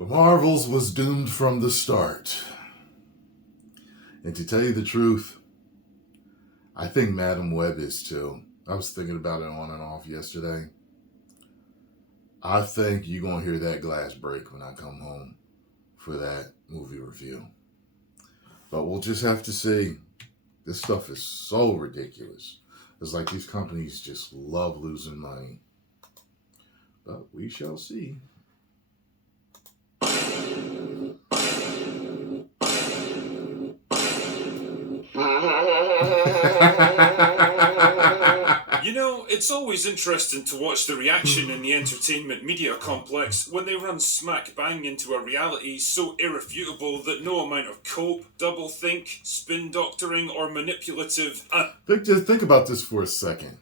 But Marvel's was doomed from the start. And to tell you the truth, I think Madam Web is too. I was thinking about it on and off yesterday. I think you're going to hear that glass break when I come home for that movie review. But we'll just have to see. This stuff is so ridiculous. It's like these companies just love losing money. But we shall see. You know, it's always interesting to watch the reaction in the entertainment media complex when they run smack bang into a reality so irrefutable that no amount of cope, doublethink, spin doctoring, or manipulative... Just think about this for a second.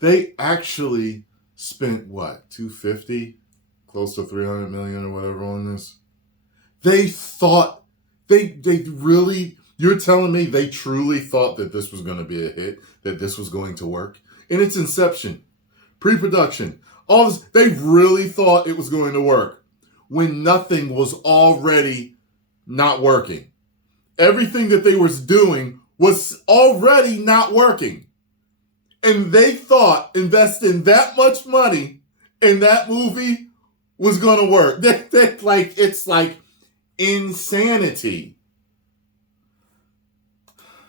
They actually spent, what, $250? Close to $300 million or whatever on this? They thought, they really... You're telling me they truly thought that this was going to be a hit, that this was going to work? In its inception, pre-production, all this, they really thought it was going to work when nothing was already not working. Everything that they was doing was already not working. And they thought investing that much money in that movie was going to work. It's like insanity.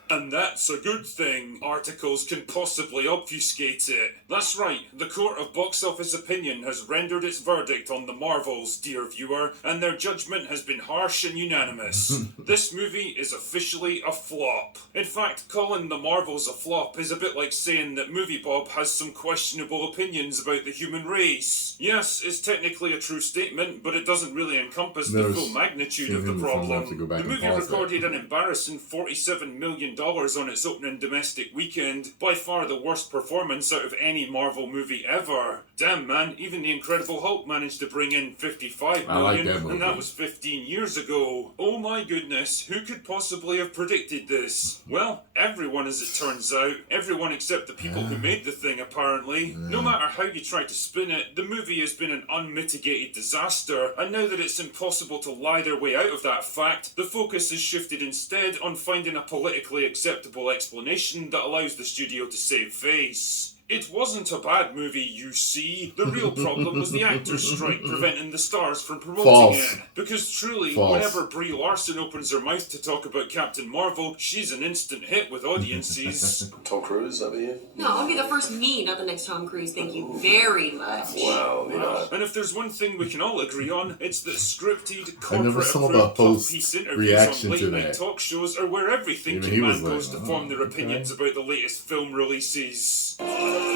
And that's a good thing. Articles can possibly obfuscate it. That's right, the Court of Box Office Opinion has rendered its verdict on The Marvels, dear viewer, and their judgment has been harsh and unanimous. This movie is officially a flop. In fact, calling The Marvels a flop is a bit like saying that Movie Bob has some questionable opinions about the human race. Yes, it's technically a true statement, but it doesn't really encompass the full magnitude of the problem. The movie recorded an embarrassing $47 million on its opening domestic weekend, by far the worst performance out of any Marvel movie ever. Damn man, even the Incredible Hulk managed to bring in $55 million, and that was 15 years ago. Oh my goodness, who could possibly have predicted this? Well, everyone as it turns out. Everyone except the people who made the thing, apparently. No matter how you try to spin it, the movie has been an unmitigated disaster, and now that it's impossible to lie their way out of that fact, the focus has shifted instead on finding a politically acceptable explanation that allows the studio to save face. It wasn't a bad movie, you see. The real problem was the actors' strike preventing the stars from promoting it. Because truly, whenever Brie Larson opens her mouth to talk about Captain Marvel, she's an instant hit with audiences. Tom Cruise, that be you? No, I'll be the first me, not the next Tom Cruise. Thank you very much. Wow, yeah. And if there's one thing we can all agree on, it's that scripted, corporate-approved puff-piece interviews on late-night talk shows are where every thinking man goes to form their opinions about the latest film releases. Or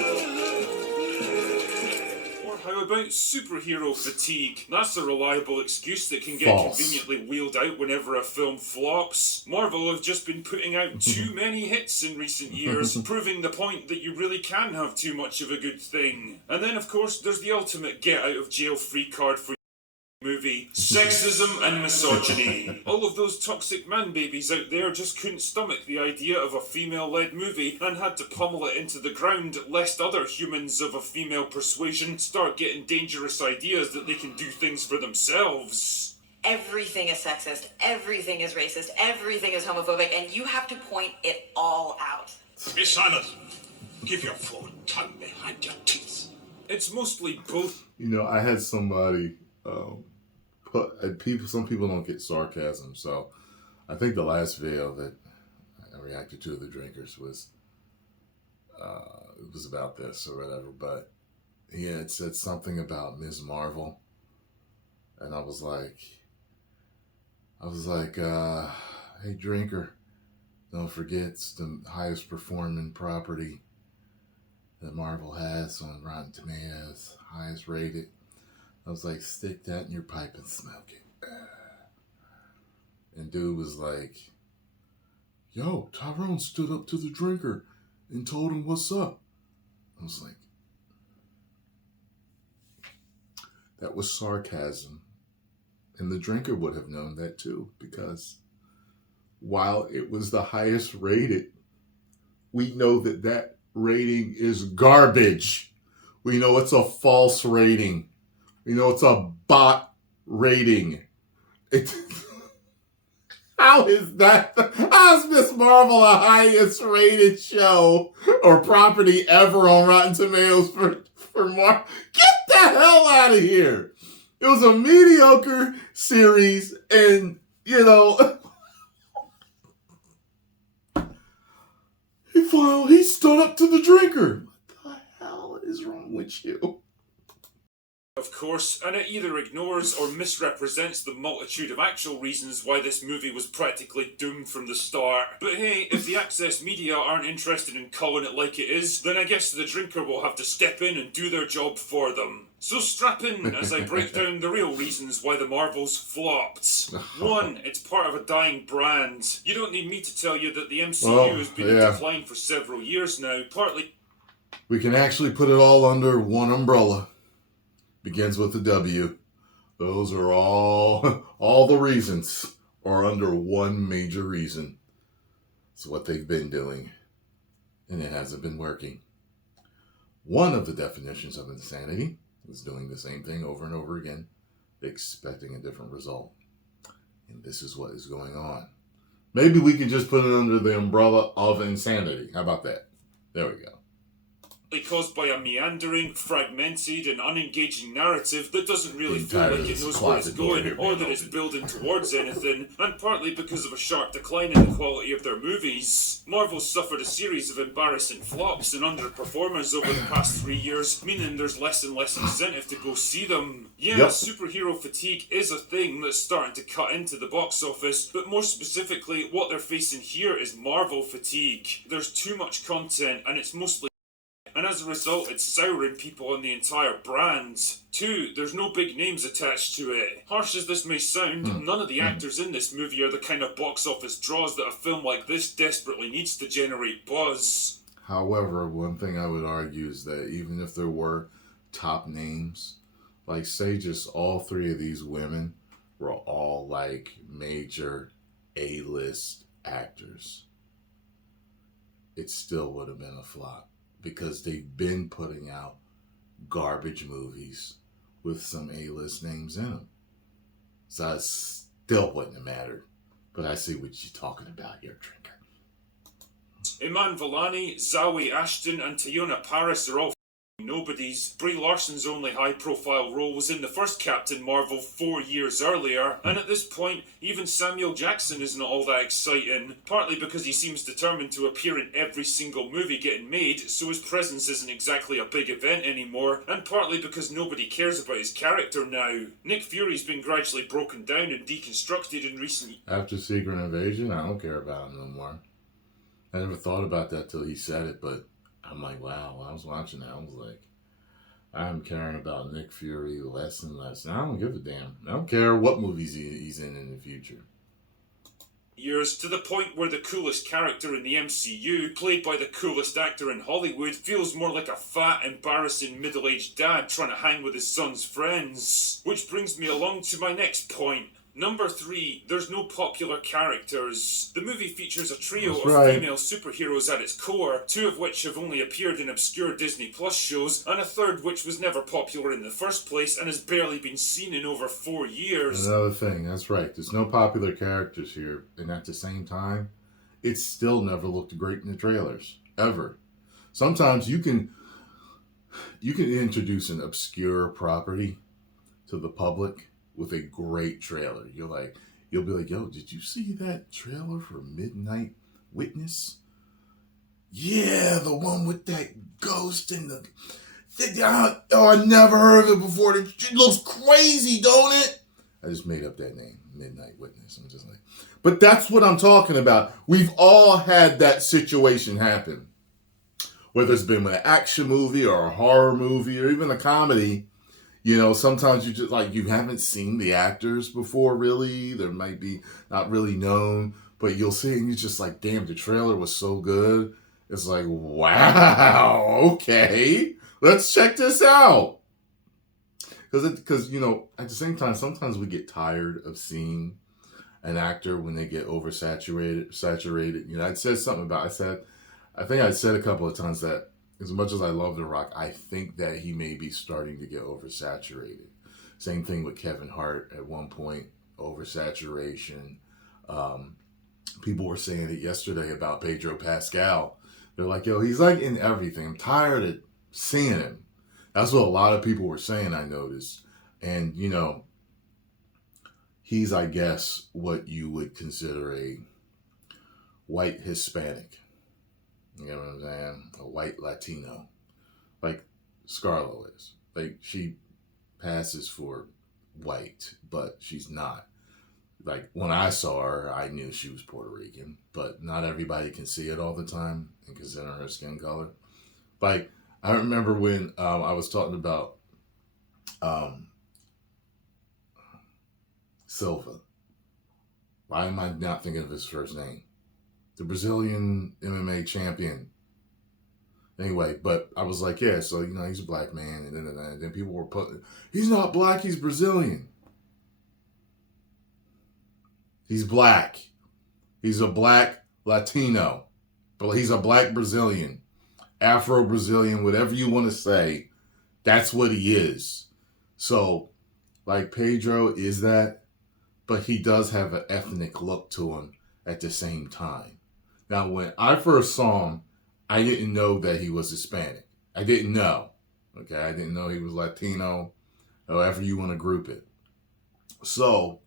how about superhero fatigue? That's a reliable excuse that can get conveniently wheeled out whenever a film flops. Marvel have just been putting out too many hits in recent years, proving the point that you really can have too much of a good thing. And then of course there's the ultimate get-out-of-jail-free card for movie. Sexism and misogyny. All of those toxic man babies out there just couldn't stomach the idea of a female-led movie and had to pummel it into the ground lest other humans of a female persuasion start getting dangerous ideas that they can do things for themselves. Everything is sexist, everything is racist, everything is homophobic, and you have to point it all out. Be silent. Keep your forward tongue behind your teeth. It's mostly both. You know, I had somebody... some people don't get sarcasm, so I think the last video that I reacted to of the drinkers was it was about this or whatever, but yeah, it said something about Ms. Marvel, and I was like, hey drinker, don't forget it's the highest performing property that Marvel has on Rotten Tomatoes, highest rated. I was like, stick that in your pipe and smoke it. And dude was like, yo, Tyrone stood up to the drinker and told him what's up. I was like, that was sarcasm. And the drinker would have known that too, because while it was the highest rated, we know that that rating is garbage. We know it's a false rating. You know, it's a bot rating. How is that? How is Miss Marvel the highest rated show or property ever on Rotten Tomatoes for Marvel? Get the hell out of here. It was a mediocre series, and, he stood up to the drinker. What the hell is wrong with you? Of course, and it either ignores or misrepresents the multitude of actual reasons why this movie was practically doomed from the start. But hey, if the access media aren't interested in calling it like it is, then I guess the drinker will have to step in and do their job for them. So strap in as I break down the real reasons why the Marvels flopped. 1, it's part of a dying brand. You don't need me to tell you that the MCU has been in decline for several years now, partly... We can actually put it all under one umbrella. Begins with a W. Those are all the reasons are under one major reason. It's what they've been doing, and it hasn't been working. One of the definitions of insanity is doing the same thing over and over again, expecting a different result. And this is what is going on. Maybe we can just put it under the umbrella of insanity. How about that? There we go. Caused by a meandering, fragmented, and unengaging narrative that doesn't really feel like it knows where it's going or that it's building towards anything, and partly because of a sharp decline in the quality of their movies. Marvel suffered a series of embarrassing flops and underperformers over the past 3 years, meaning there's less and less incentive to go see them. Yeah, superhero fatigue is a thing that's starting to cut into the box office, but more specifically, what they're facing here is Marvel fatigue. There's too much content, and it's mostly... and as a result, it's souring people on the entire brand. 2, there's no big names attached to it. Harsh as this may sound, none of the actors in this movie are the kind of box office draws that a film like this desperately needs to generate buzz. However, one thing I would argue is that even if there were top names, like say just all 3 of these women were all like major A-list actors, it still would have been a flop. Because they've been putting out garbage movies with some A-list names in them. So it still wouldn't have mattered. But I see what you're talking about here, Drinker. Iman Vellani, Zawe Ashton, and Teyonah Parris are all nobodies. Brie Larson's only high-profile role was in the first Captain Marvel 4 years earlier, and at this point, even Samuel Jackson isn't all that exciting, partly because he seems determined to appear in every single movie getting made, so his presence isn't exactly a big event anymore, and partly because nobody cares about his character now. Nick Fury's been gradually broken down and deconstructed in recent years. After Secret Invasion, I don't care about him no more. I never thought about that till he said it, but I'm like, wow, when I was watching that, I was like, I'm caring about Nick Fury less and less. And I don't give a damn. I don't care what movies he's in the future. Years, to the point where the coolest character in the MCU, played by the coolest actor in Hollywood, feels more like a fat, embarrassing middle-aged dad trying to hang with his son's friends. Which brings me along to my next point. Number 3, there's no popular characters. The movie features a trio of female superheroes at its core, 2 of which have only appeared in obscure Disney Plus shows, and a third which was never popular in the first place and has barely been seen in over 4 years. Another thing, that's right. There's no popular characters here, and at the same time, it still never looked great in the trailers. Ever. Sometimes you can introduce an obscure property to the public with a great trailer. You'll be like, yo, did you see that trailer for Midnight Witness? Yeah, the one with that ghost and I never heard of it before. It looks crazy, don't it? I just made up that name, Midnight Witness. I'm just like, but that's what I'm talking about. We've all had that situation happen. Whether it's been an action movie or a horror movie or even a comedy. Sometimes you just you haven't seen the actors before, really. They might be not really known, but you'll see it and you're just like, damn, the trailer was so good. It's like, wow, okay, let's check this out. Because at the same time, sometimes we get tired of seeing an actor when they get saturated. I said something about, I think I said a couple of times that as much as I love The Rock, I think that he may be starting to get oversaturated. Same thing with Kevin Hart at one point, oversaturation. People were saying it yesterday about Pedro Pascal. They're like, yo, he's like in everything. I'm tired of seeing him. That's what a lot of people were saying, I noticed. And, you know, he's, I guess, what you would consider a white Hispanic. You know what I'm saying? A white Latino. Like Scarlett is. Like, she passes for white, but she's not. Like, when I saw her, I knew she was Puerto Rican, but not everybody can see it all the time and consider her skin color. Like, I remember when I was talking about Silva. Why am I not thinking of his first name? The Brazilian MMA champion. Anyway, but I was like, yeah, so, you know, he's a black man. And then people were putting, he's not black, he's Brazilian. He's black. He's a black Latino. But he's a black Brazilian. Afro-Brazilian, whatever you want to say. That's what he is. So, like, Pedro is that, but he does have an ethnic look to him at the same time. Now, when I first saw him, I didn't know that he was Hispanic. I didn't know. Okay, I didn't know he was Latino, however you want to group it. So,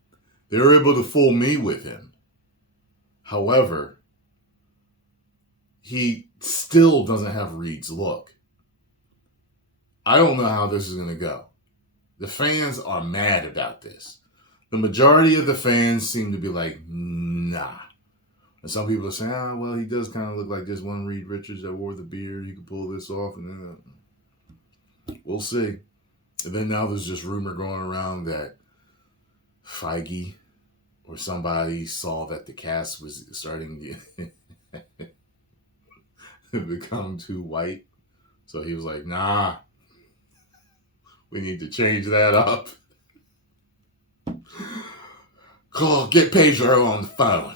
they were able to fool me with him. However, he still doesn't have Reed's look. I don't know how this is going to go. The fans are mad about this. The majority of the fans seem to be like, nah. And some people are saying, well, he does kind of look like this one Reed Richards that wore the beard. He could pull this off. And then we'll see. And then now there's just rumor going around that Feige or somebody saw that the cast was starting to become too white. So he was like, nah, we need to change that up. Get Pedro on the phone.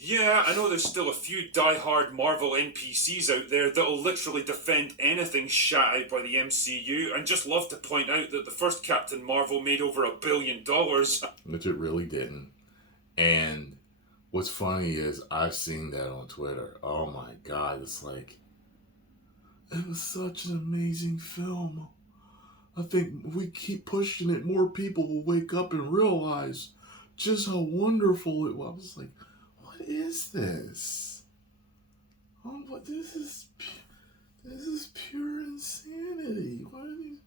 Yeah, I know there's still a few die-hard Marvel NPCs out there that'll literally defend anything shat out by the MCU, and just love to point out that the first Captain Marvel made over $1 billion. Which it really didn't. And what's funny is I've seen that on Twitter. Oh my God, it's like, it was such an amazing film. I think if we keep pushing it, more people will wake up and realize just how wonderful it was. I was like, what is this? Oh, but this is pure insanity. What are these?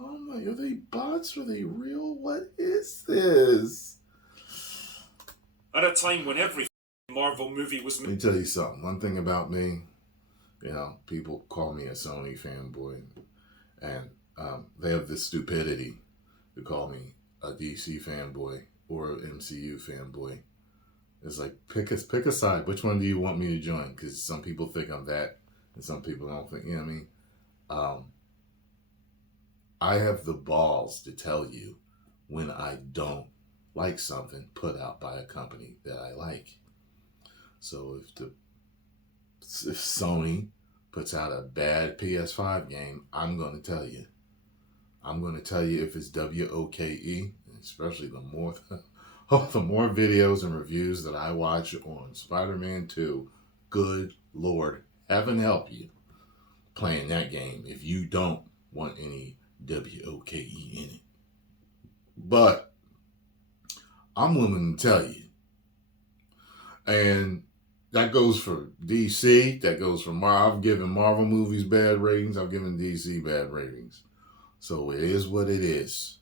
Oh my, are they bots? Are they real? What is this? At a time when every Marvel movie was... Let me tell you something. One thing about me, you know, people call me a Sony fanboy, and they have this stupidity to call me a DC fanboy or an MCU fanboy. It's like, pick a side. Which one do you want me to join? Because some people think I'm that, and some people don't think, you know what I mean? I have the balls to tell you when I don't like something put out by a company that I like. So if Sony puts out a bad PS5 game, I'm going to tell you. I'm going to tell you if it's WOKE, especially the more videos and reviews that I watch on Spider-Man 2, good Lord, heaven help you playing that game if you don't want any WOKE in it. But I'm willing to tell you. And that goes for DC, that goes for Marvel. I've given Marvel movies bad ratings, I've given DC bad ratings. So it is what it is.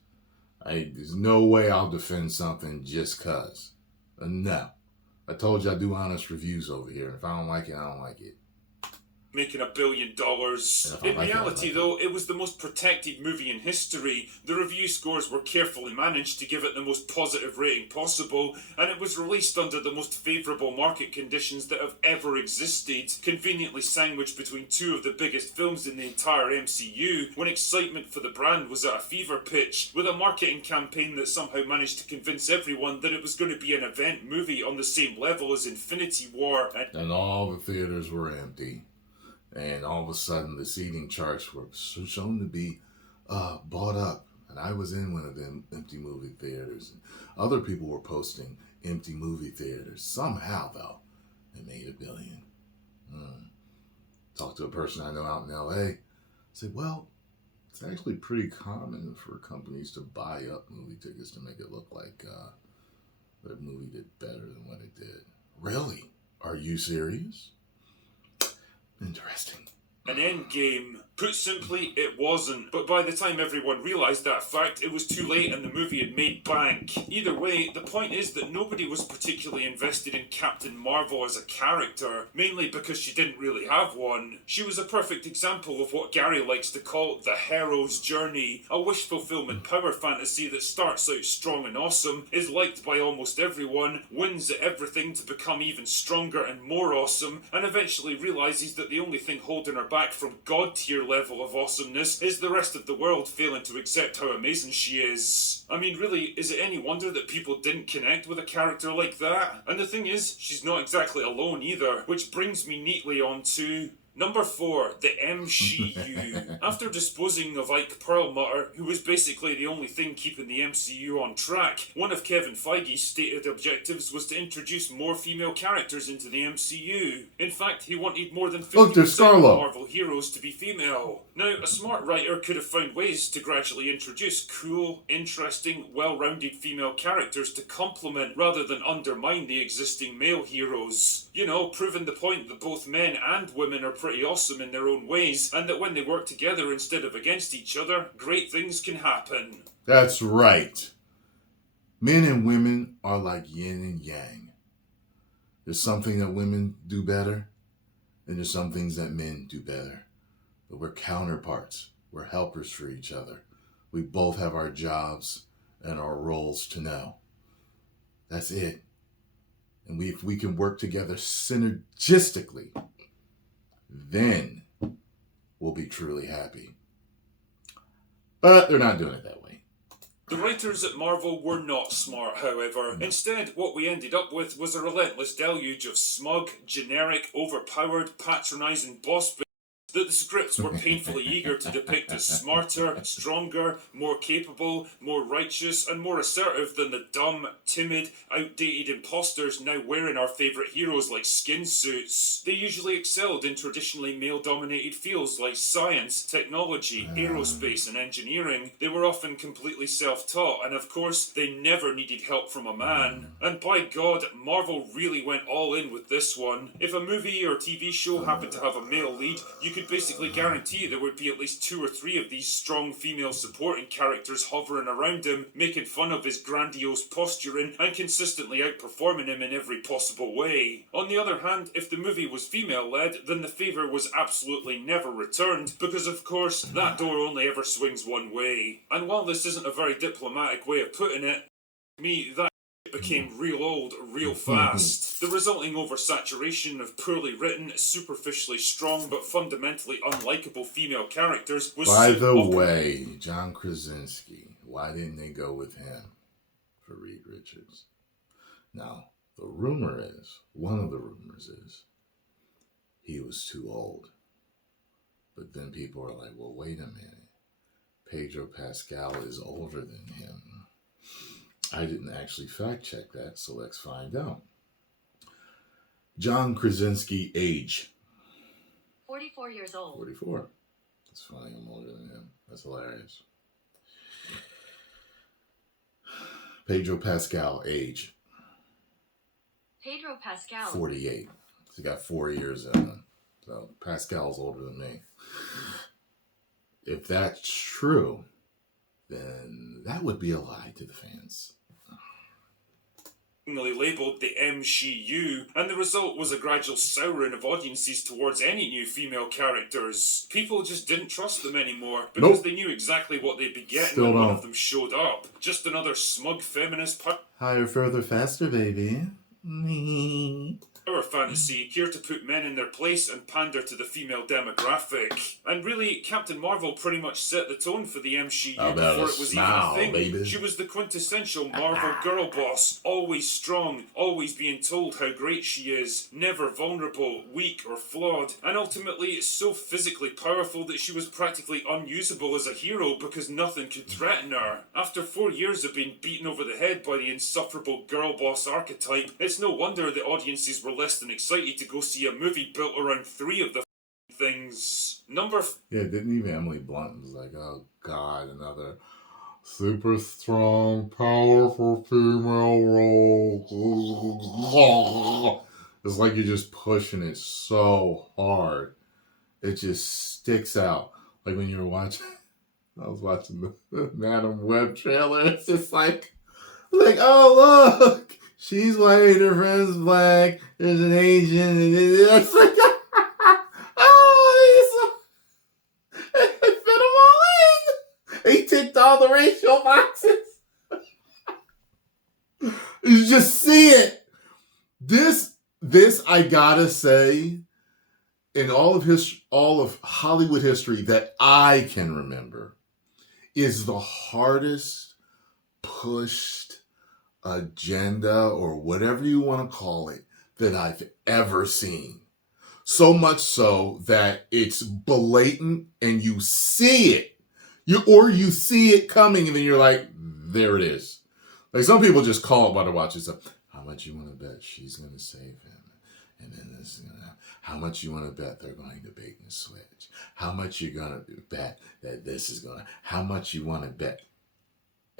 There's no way I'll defend something just cause. No. I told you I do honest reviews over here. If I don't like it, I don't like it. Making $1 billion. In reality, though, it was the most protected movie in history. The review scores were carefully managed to give it the most positive rating possible, and it was released under the most favourable market conditions that have ever existed, conveniently sandwiched between two of the biggest films in the entire MCU, when excitement for the brand was at a fever pitch, with a marketing campaign that somehow managed to convince everyone that it was going to be an event movie on the same level as Infinity War. And all the theaters were empty. And all of a sudden, the seating charts were shown to be bought up. And I was in one of them empty movie theaters. And other people were posting empty movie theaters. Somehow, though, it made $1 billion. Talked to a person I know out in LA. Said, well, it's actually pretty common for companies to buy up movie tickets to make it look like the movie did better than what it did. Really? Are you serious? Interesting. An endgame. Put simply, it wasn't. But by the time everyone realised that fact, it was too late and the movie had made bank. Either way, the point is that nobody was particularly invested in Captain Marvel as a character, mainly because she didn't really have one. She was a perfect example of what Gary likes to call the hero's journey, a wish-fulfillment power fantasy that starts out strong and awesome, is liked by almost everyone, wins at everything to become even stronger and more awesome, and eventually realises that the only thing holding her back from god-tier level of awesomeness is the rest of the world failing to accept how amazing she is. I mean, really, is it any wonder that people didn't connect with a character like that? And the thing is, she's not exactly alone either, which brings me neatly on to Number 4, the MCU. After disposing of Ike Perlmutter, who was basically the only thing keeping the MCU on track, one of Kevin Feige's stated objectives was to introduce more female characters into the MCU. In fact, he wanted more than 50% of Marvel heroes to be female. Now, a smart writer could have found ways to gradually introduce cool, interesting, well-rounded female characters to complement rather than undermine the existing male heroes. You know, proving the point that both men and women are pretty awesome in their own ways, and that when they work together instead of against each other, great things can happen. That's right. Men and women are like yin and yang. There's something that women do better, and there's some things that men do better. But we're counterparts. We're helpers for each other. We both have our jobs and our roles to know. That's it. And if we can work together synergistically, then we'll be truly happy. But they're not doing it that way. The writers at Marvel were not smart, however. Instead, what we ended up with was a relentless deluge of smug, generic, overpowered, patronising boss that the scripts were painfully eager to depict as smarter, stronger, more capable, more righteous, and more assertive than the dumb, timid, outdated imposters now wearing our favourite heroes like skin suits. They usually excelled in traditionally male-dominated fields like science, technology, aerospace, and engineering. They were often completely self-taught, and of course, they never needed help from a man. And by God, Marvel really went all in with this one. If a movie or TV show happened to have a male lead, you could basically guarantee there would be at least 2 or 3 of these strong female supporting characters hovering around him, making fun of his grandiose posturing and consistently outperforming him in every possible way. On the other hand, if the movie was female-led, then the favour was absolutely never returned, because of course, that door only ever swings one way. And while this isn't a very diplomatic way of putting it, that became real old real fast. The resulting oversaturation of poorly written, superficially strong but fundamentally unlikable female characters was By the way, John Krasinski, why didn't they go with him for Reed Richards? Now, one of the rumors is, he was too old. But then people are like, well, wait a minute. Pedro Pascal is older than him. I didn't actually fact check that, so let's find out. John Krasinski, age. 44 years old. 44. That's funny, I'm older than him. That's hilarious. Pedro Pascal, age. Pedro Pascal. 48. He got 4 years in him. So Pascal's older than me. If that's true, then that would be a lie to the fans. Labelled the MCU, and the result was a gradual souring of audiences towards any new female characters. People just didn't trust them anymore because they knew exactly what they'd be getting when one of them showed up. Just another smug feminist Higher, further, faster, baby. Our fantasy care to put men in their place and pander to the female demographic. And really, Captain Marvel pretty much set the tone for the MCU before it was even a thing. Baby. She was the quintessential Marvel girl boss, always strong, always being told how great she is, never vulnerable, weak or flawed, and ultimately it's so physically powerful that she was practically unusable as a hero because nothing could threaten her. After 4 years of being beaten over the head by the insufferable girl boss archetype, it's no wonder the audiences were less than excited to go see a movie built around 3 of the things. Yeah, didn't even Emily Blunt was like, oh God, another super strong, powerful female role. It's like you're just pushing it so hard. It just sticks out. Like when you were watching, I was watching the Madam Web trailer. It's just like, oh look, she's white, her friend's black, there's an Asian, and it's like, oh, it fit them all in. He ticked all the racial boxes. You just see it. This I gotta say, in all of Hollywood history that I can remember, is the hardest pushed agenda, or whatever you want to call it, that I've ever seen. So much so that it's blatant and you see it. You see it coming and then you're like, there it is. Like some people just call it while they're watching stuff. How much you want to bet she's going to save him? And then this is going to happen. How much you want to bet they're going to bait and switch? How much you going to bet that this is going to... How much you want to bet?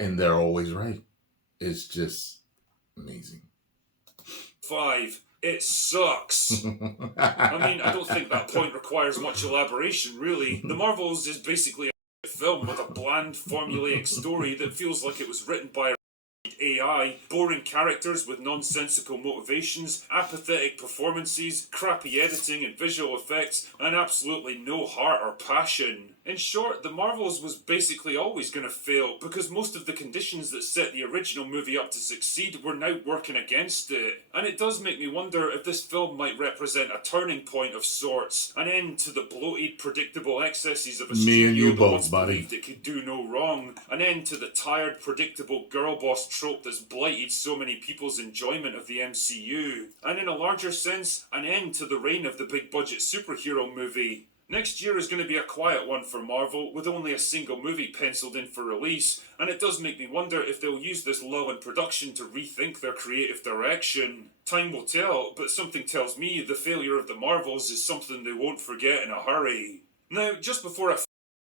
And they're always right. It's just amazing. 5. It sucks. I mean, I don't think that point requires much elaboration, really. The Marvels is basically a film with a bland, formulaic story that feels like it was written by a AI, boring characters with nonsensical motivations, apathetic performances, crappy editing and visual effects, and absolutely no heart or passion. In short, The Marvels was basically always going to fail because most of the conditions that set the original movie up to succeed were now working against it. And it does make me wonder if this film might represent a turning point of sorts, an end to the bloated, predictable excesses of a studio that once believed it could do no wrong, an end to the tired, predictable girl boss trope that's blighted so many people's enjoyment of the MCU, and in a larger sense, an end to the reign of the big budget superhero movie. Next year is going to be a quiet one for Marvel, with only a single movie penciled in for release, and it does make me wonder if they'll use this lull in production to rethink their creative direction. Time will tell, but something tells me the failure of the Marvels is something they won't forget in a hurry. Now, just before I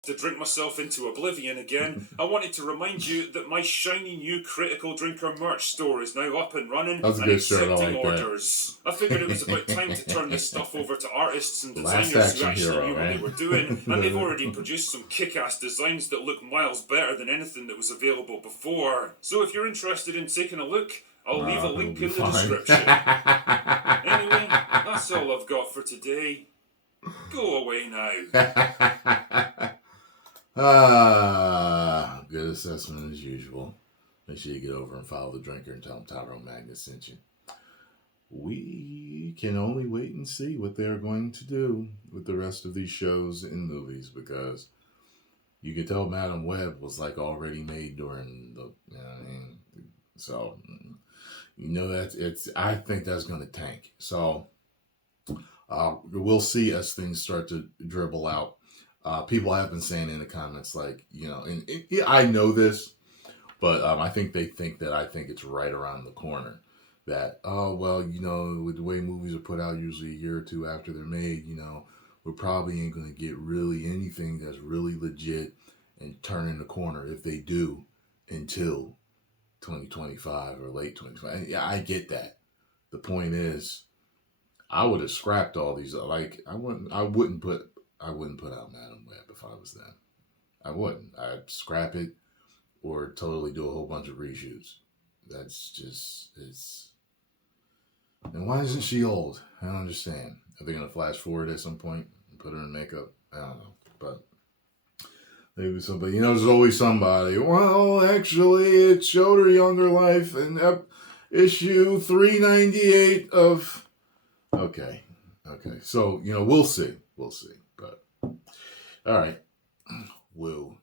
to drink myself into oblivion again, I wanted to remind you that my shiny new Critical Drinker merch store is now up and running and accepting orders. I figured it was about time to turn this stuff over to artists and designers who actually knew what they were doing, and they've already produced some kick-ass designs that look miles better than anything that was available before. So if you're interested in taking a look, I'll leave a link in the description. Anyway, that's all I've got for today. Go away now. Good assessment as usual. Make sure you get over and follow the drinker and tell him Tyrone Magnus sent you. We can only wait and see what they're going to do with the rest of these shows and movies, because you can tell Madam Web was like already made during the, you know what I mean? So, you know, I think that's going to tank. So, we'll see as things start to dribble out. People have been saying in the comments, like, you know, and I know this, but I think they think that I think it's right around the corner. That, oh, well, you know, with the way movies are put out usually a year or two after they're made, you know, we probably ain't going to get really anything that's really legit and turning the corner, if they do, until 2025 or late 2025. And yeah, I get that. The point is, I would have scrapped all these. Like, I wouldn't put out Madam Web if I was them. I wouldn't. I'd scrap it or totally do a whole bunch of reshoots. That's just, it's... And why isn't she old? I don't understand. Are they going to flash forward at some point and put her in makeup? I don't know. But maybe somebody, you know, there's always somebody. Well, actually, it showed her younger life in issue 398 of Okay. So, we'll see. But, all right. We'll